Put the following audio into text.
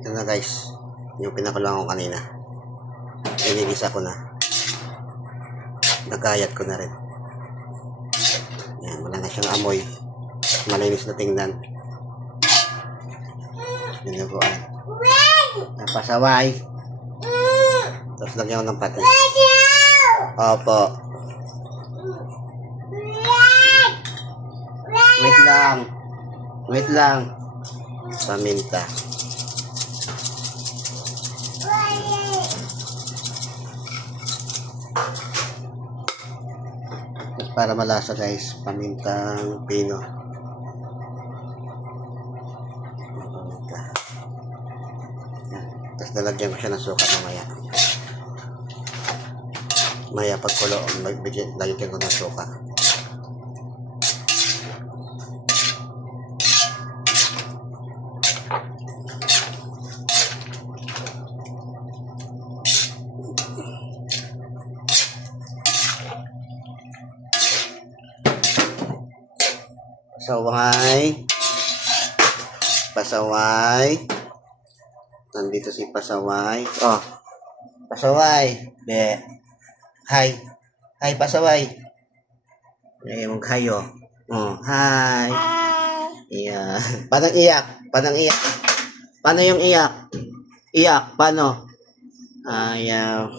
Ito na guys, yung pinakulang ko kanina. Inigisa ko na. Nagayat ko na rin. Yan, wala na siyang amoy. Malinis na tingnan. Binuguan. Napasaway. Tapos lagyan ko ng patis. Opo. Wait lang. Wait lang. Paminta. Tapos para malasa guys, pamintang pino. Paminta. Yan. Tapos lalagyan ko siya ng suka mamaya. Maya pagkulo, lagyan ko ng suka. Pasaway. Pasaway. Nandito si Pasaway. Oh. Pasaway. Be. Hi. Hi, Pasaway. Yung hi, oh. Oh, hi. Iya. Paano iyak? Paano iyak? Paano yung iyak? Iyak. Paano? Ayaw.